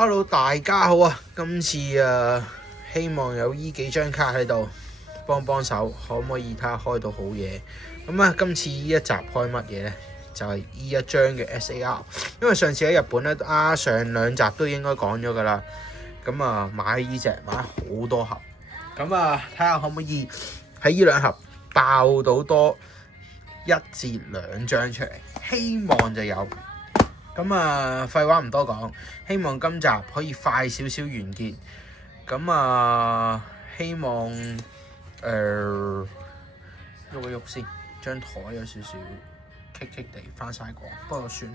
Hello， 大家好啊！今次希望有呢幾張卡喺度幫手，可唔可以睇下開到好嘢？咁啊，今次呢一集開乜嘢呢？就係呢一張嘅 SAR， 因為上次喺日本咧，上兩集都應該講咗噶啦。咁啊，買呢隻買好多盒，咁啊睇下可唔可以喺呢兩盒爆到多1至2張出嚟，希望就有。咁啊，廢話唔多講，希望今集可以快少少完結。咁啊，希望喐一喐先，張台有少少棘棘地翻晒光，不過算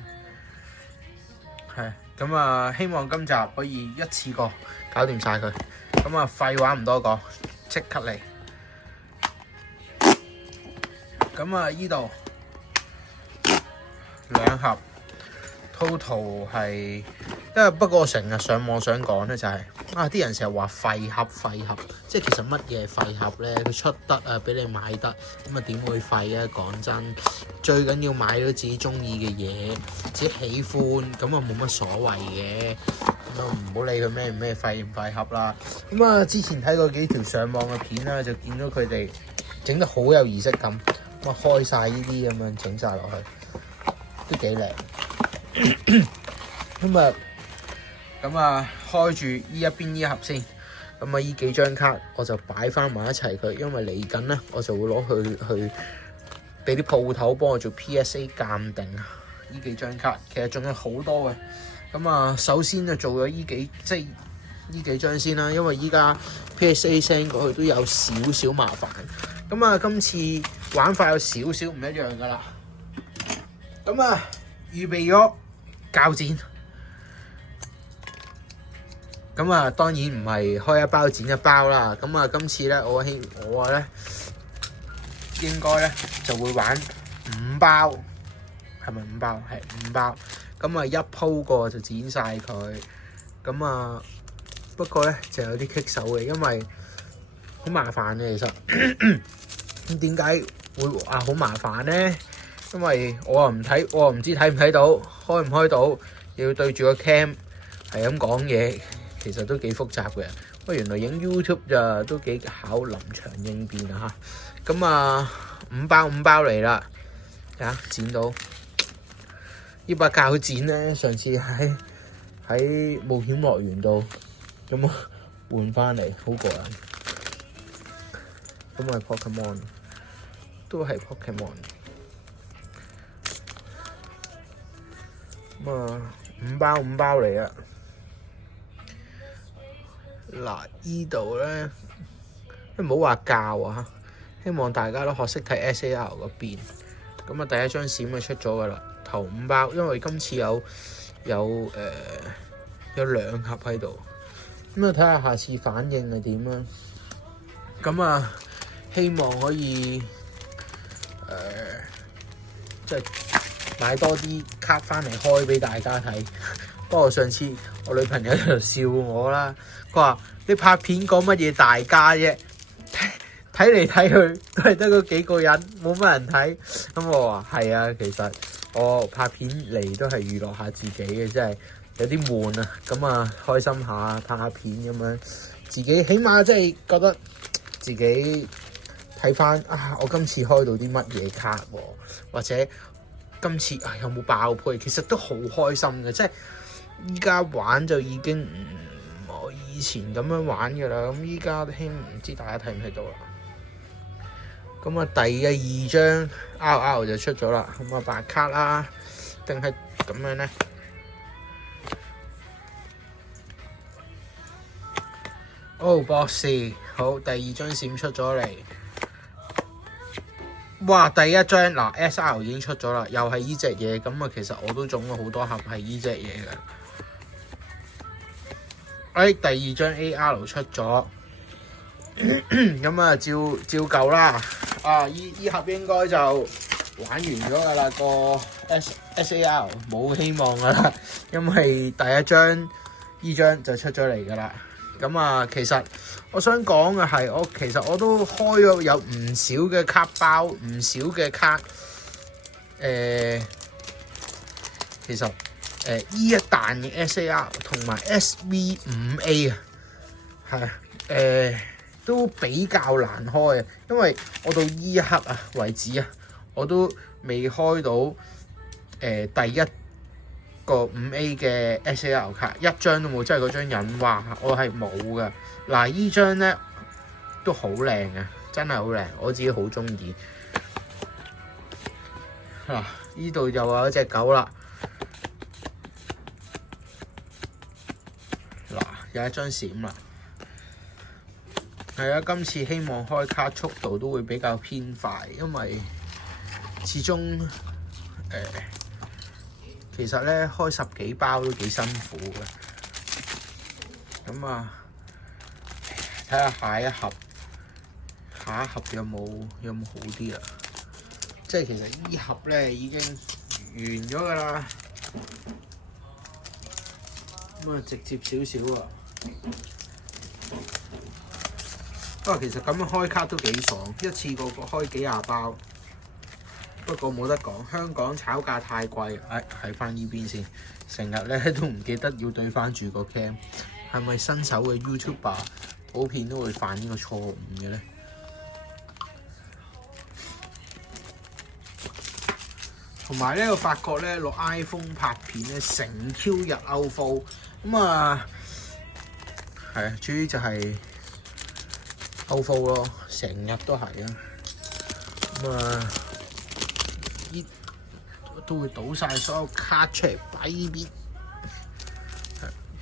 係。咁啊，希望今集可以一次過搞掂晒佢。咁啊，廢話唔多講，即刻嚟。咁啊，依度兩盒。total 係，因為不過我成日上網想講咧就係啲人成日話廢盒，即係其實乜嘢廢盒咧？佢出得俾你買得，咁點會廢啊？講真，最緊要買到自己中意嘅嘢，自己喜歡，咁冇乜所謂嘅，咁唔好理佢咩廢唔廢盒啦。咁之前睇過幾條上網嘅片啦，就見到佢哋整得好有儀式感，咁開晒呢啲咁樣整晒落去，都幾靚。咁啊，開住呢一邊呢一盒先。咁呢幾張卡我就擺翻埋一齊佢，因為嚟緊咧我就會攞去俾啲鋪頭幫我做 PSA 鑑定啊。呢幾張卡其實仲有好多嘅。咁啊，首先就做咗呢幾張先啦，因為依家 PSA send 過去都有少少麻煩。咁啊，今次玩法有少少唔一樣噶啦。咁啊，預備咗膠剪，咁啊當然唔係開一包剪一包啦。咁啊今次咧我咧應該咧就會玩5包，係咪5包？係5包。咁啊一鋪過就剪晒佢。咁啊不過咧就有啲棘手嘅，因為好麻煩嘅其實。咁點解會話好麻煩咧？因為我又唔睇，我又唔知睇唔睇到，開唔開到，又要對住個 cam 係咁講嘢，其實都幾複雜嘅。不過原來影 YouTube 就都幾考臨場應變啊嚇。咁啊5包嚟啦，剪到呢把鉸剪咧，上次喺冒險樂園度咁換翻嚟，好過癮。咁係 Pokemon， 都係 Pokemon。5包嚟啊！嗱，依度咧，唔好話教啊，希望大家都學識睇 SAR 嗰邊。咁啊，第一張閃就出咗噶啦，頭5包，因為今次有2盒喺度。咁啊，睇下下次反應係點啊！咁啊，希望可以即係買多啲卡翻嚟開俾大家睇。不過上次我女朋友就笑我啦，佢話你拍片講乜嘢大家啫？睇嚟睇去都係得嗰幾個人，冇乜人睇。咁我話係啊，其實我拍片嚟都係娛樂下自己嘅，真係有啲悶啊。咁啊，開心下拍下片咁樣，自己起碼即係覺得自己睇翻我今次開到啲乜嘢卡喎，或者今次有冇爆配，其實都好開心嘅。即係依家玩就已經唔係以前咁樣玩嘅啦。咁依家唔知大家睇唔睇到啦。咁啊，第2張 RR 就出咗啦。咁啊，白卡啦，定係咁樣咧？博士，好，第2張閃出咗嚟。哇！第1張嗱 SR 已經出咗啦，又係呢隻嘢。咁啊，其實我都中咗好多盒係呢隻嘢嘅。第2張 AR 出咗，咁啊照舊啦。依盒應該就玩完咗噶啦，個 SAR 冇希望噶啦，因為第1張呢張就出咗嚟噶啦。咁啊，其實我想講嘅係，其實我都開咗有唔少嘅卡包，唔少嘅卡。其實 E 一彈嘅 SAR 同埋 SV5A 啊，係都比較難開啊，因為我到依一刻啊為止啊，我都未開到第一個5A 嘅 SAR 卡，一張都冇，即係嗰張引話我係冇㗎。嗱，依張咧都好靚啊，真係好靚，我自己好中意。嗱，依度又有一隻狗啦。嗱，有一張閃啦。係啊，今次希望開卡速度都會比較偏快，因為始終其實咧開10幾包都幾辛苦嘅。咁啊，睇下下一盒有冇好啲啊？即係其實依盒咧已經完咗㗎啦。咁啊，直接少少啊。不過其實咁樣開卡都幾爽，一次過開幾廿包。不過冇得講，香港炒價太貴。喺翻呢邊先，成日咧都唔記得要對翻住個 cam。係咪新手嘅 YouTuber 普遍都會犯呢個錯誤嘅咧？同埋咧，我發覺咧攞 iPhone 拍片咧成 Q 日 outflow。咁啊，係啊，主要就係 outflow 咯，成日都係啊。咁啊，都會倒晒所有卡出嚟擺呢邊。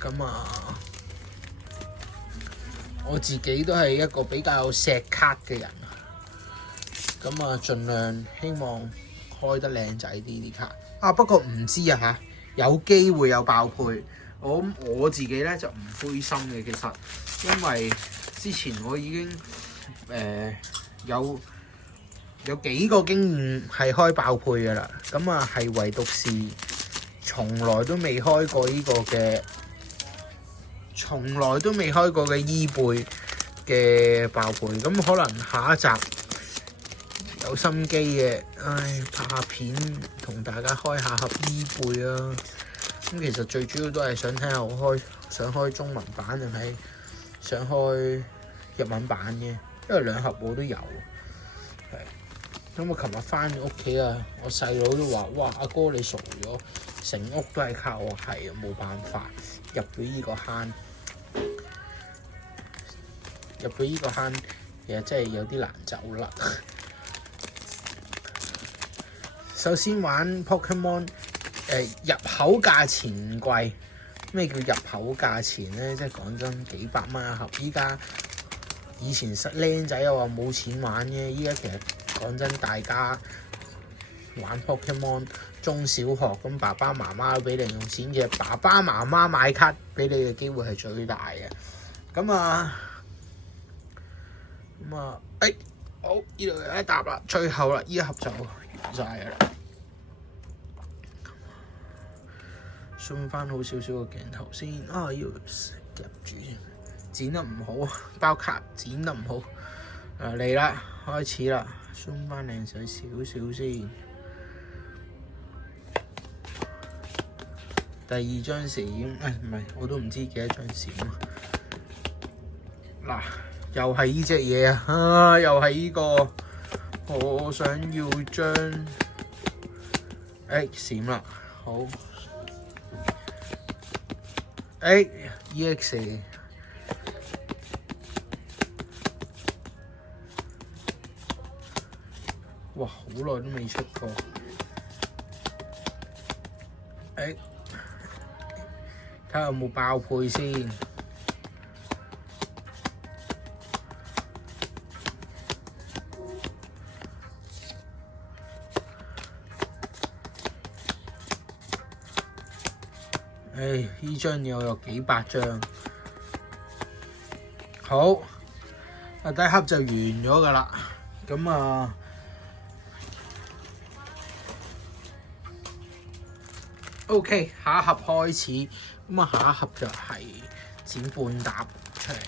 咁啊，我自己都係一個比較錫卡嘅人。咁啊，盡量希望開得靚仔啲啲卡。不過唔知啊嚇，有機會有爆配。我自己咧就唔灰心嘅，其實因為之前我已經有幾個經驗係開爆配嘅啦。咁啊，係唯獨是從來都未開過呢個嘅，從來都未開過嘅E背嘅爆配。咁可能下一集有心機嘅，拍下片同大家開下盒E背啊。咁其實最主要都係想睇下我想開中文版定係想開日文版嘅，因為兩盒我都有。咁我琴日翻屋企啊，我細佬都話：哇，阿哥你傻咗，成屋都係卡。我係冇辦法入到依個坑，其實真係有啲難走啦。首先玩 Pokemon。入口價錢貴，咩叫入口價錢咧？即係講真，幾百蚊一盒。以前僆仔又話冇錢玩嘅，依家其實講真，大家玩 Pokemon 中小學咁，爸爸媽媽俾零用錢嘅，爸爸媽媽買卡俾你嘅機會係最大嘅。咁啊，好，呢度有一沓啦，最後啦，呢一盒就完晒㗎啦。送翻好少少個鏡頭先，要夾住先，剪得唔好，包卡剪得唔好。嚟啦，開始啦，送翻靚水少少先。第二張閃，唔係，我都唔知幾多張閃啊。嗱，又係呢隻嘢啊！又係呢個，我想要張，閃啦，好。EX， 哇，好耐都未出過。睇下有冇爆配先。呢張又有幾百張，好，第一盒就完咗㗎啦。咁啊，OK， 下一盒開始。咁啊，下一盒就係剪半沓出嚟。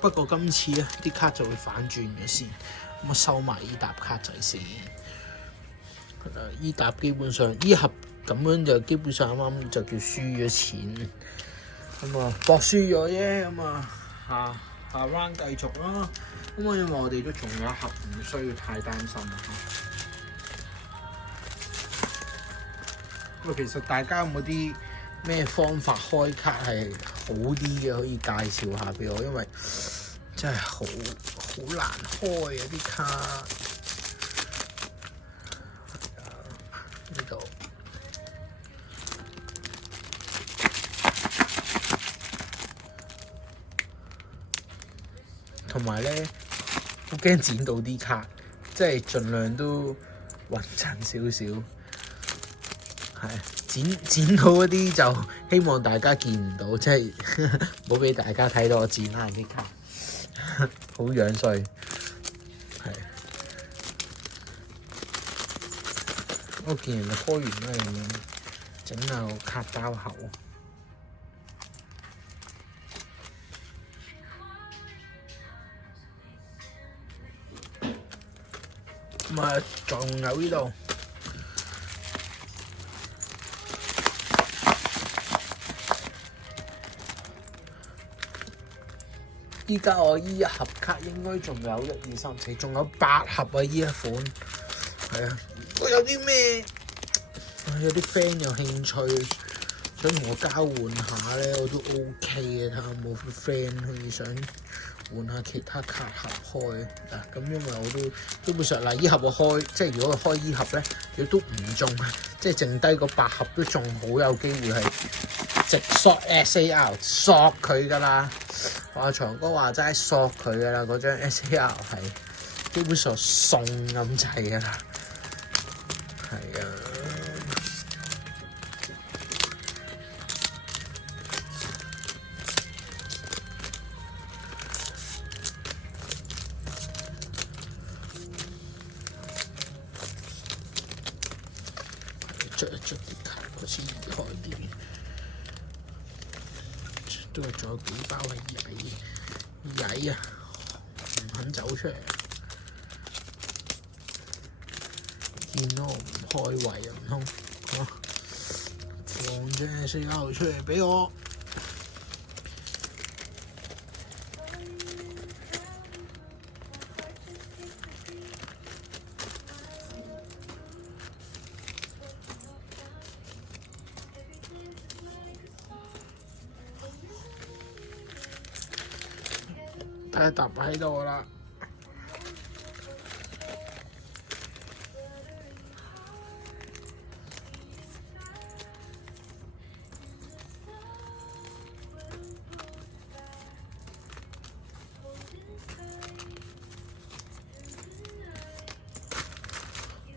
不過今次咧，啲卡就會反轉咗先。咁啊，收埋呢沓卡仔先。呢沓基本上呢盒咁樣就基本上啱啱就叫輸咗錢。咁啊博輸咗啫，咁啊下 round 繼續啦。咁因為我哋都仲有一盒，唔需要太擔心啊。喂，其實大家有冇啲咩方法開卡係好啲嘅，可以介紹下俾我？因為真係好難開啊啲卡。呢度同埋咧，好驚剪到啲卡，即係盡量都穩陣少少。係剪到嗰啲就希望大家見唔到，即係冇俾大家睇到我剪爛啲卡，好樣衰。係，我見人哋開完都係咁樣整下個卡包口。咁啊，仲有呢度。依家我依一盒卡應該仲有1、2、3、4，仲有8盒啊！依一款係啊，我有啲咩？有啲 friend 有興趣想同我交換下咧，我都 OK 嘅。睇下有冇 friend 可以想換下其他卡盒開嗱。咁因為我都基本上嗱，依盒我開，即係如果我開依盒咧，如果都唔中，即係剩低個8盒都仲好有機會係直索 SAR 索佢㗎啦。話長哥話齋索佢㗎啦，嗰張 SAR 係基本上送咁滯㗎啦，係啊。捽一捽啲卡，好似移開啲，都係仲有幾包係曳啊，唔肯走出嚟。見到我唔開胃啊，唔通放隻 SAR 出嚟俾我。睇揼喺度啦，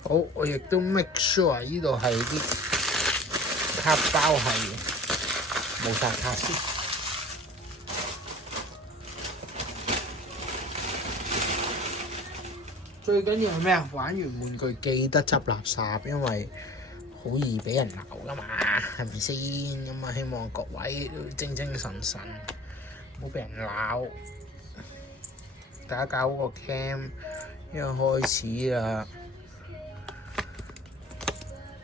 好，我亦都 make sure 呢度係啲卡包係冇晒卡先。最緊要係咩啊？玩完玩具記得執垃圾，因為好易俾人鬧噶嘛，係咪先？咁啊，希望各位都精精神神，唔好俾人鬧。大家搞個 cam，因為開始啦。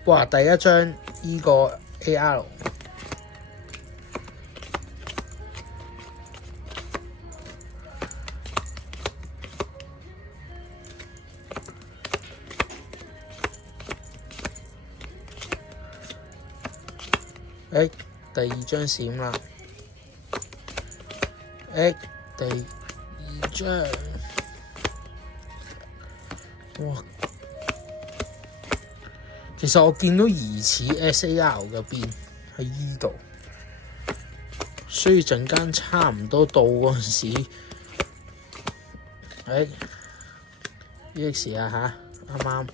哇！第一張依個 AR。第二張閃啦！第二張，哇！其實我見到疑似 SAR 嘅邊喺依度，所以陣間差唔多到嗰陣時，EX 啊嚇，啱啱。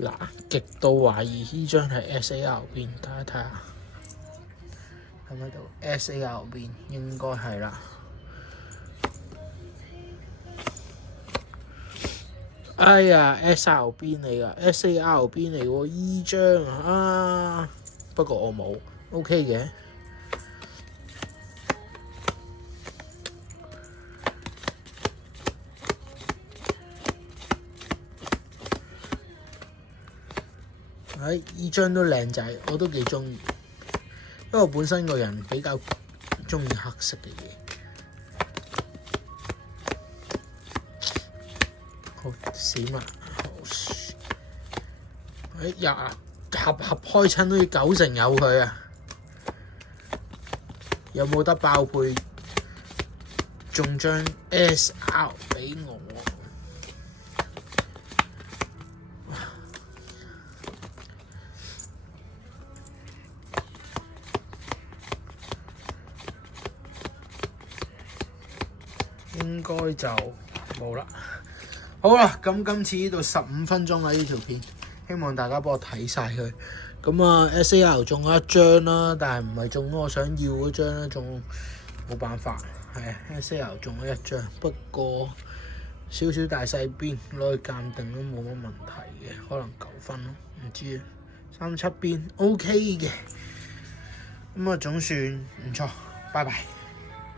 嗱，極度懷疑呢張係 SAR 邊，睇一睇下，喺咪度 SAR 邊應該係啦。哎呀 ，SR 邊嚟㗎 ，SAR 邊嚟喎，依張啊，不過我冇 ，OK 嘅。依張都靚仔，我都幾中意，因為我本身個人比較中意黑色嘅嘢。好閃啊！盒開親都要90有佢啊！有冇得爆配？仲將 SR 俾我？應該就冇啦。好啦，咁今次呢度15分鐘啦，呢條片，希望大家幫我睇晒佢。咁啊 SAR 中咗一張啦，但係唔係中咗我想要嗰張啦，仲冇辦法。係 SAR 中咗一張，不過少少大細邊攞去鑑定都冇乜問題嘅，可能9分咯，唔知啊。37邊 OK 嘅，咁啊總算唔錯，拜拜。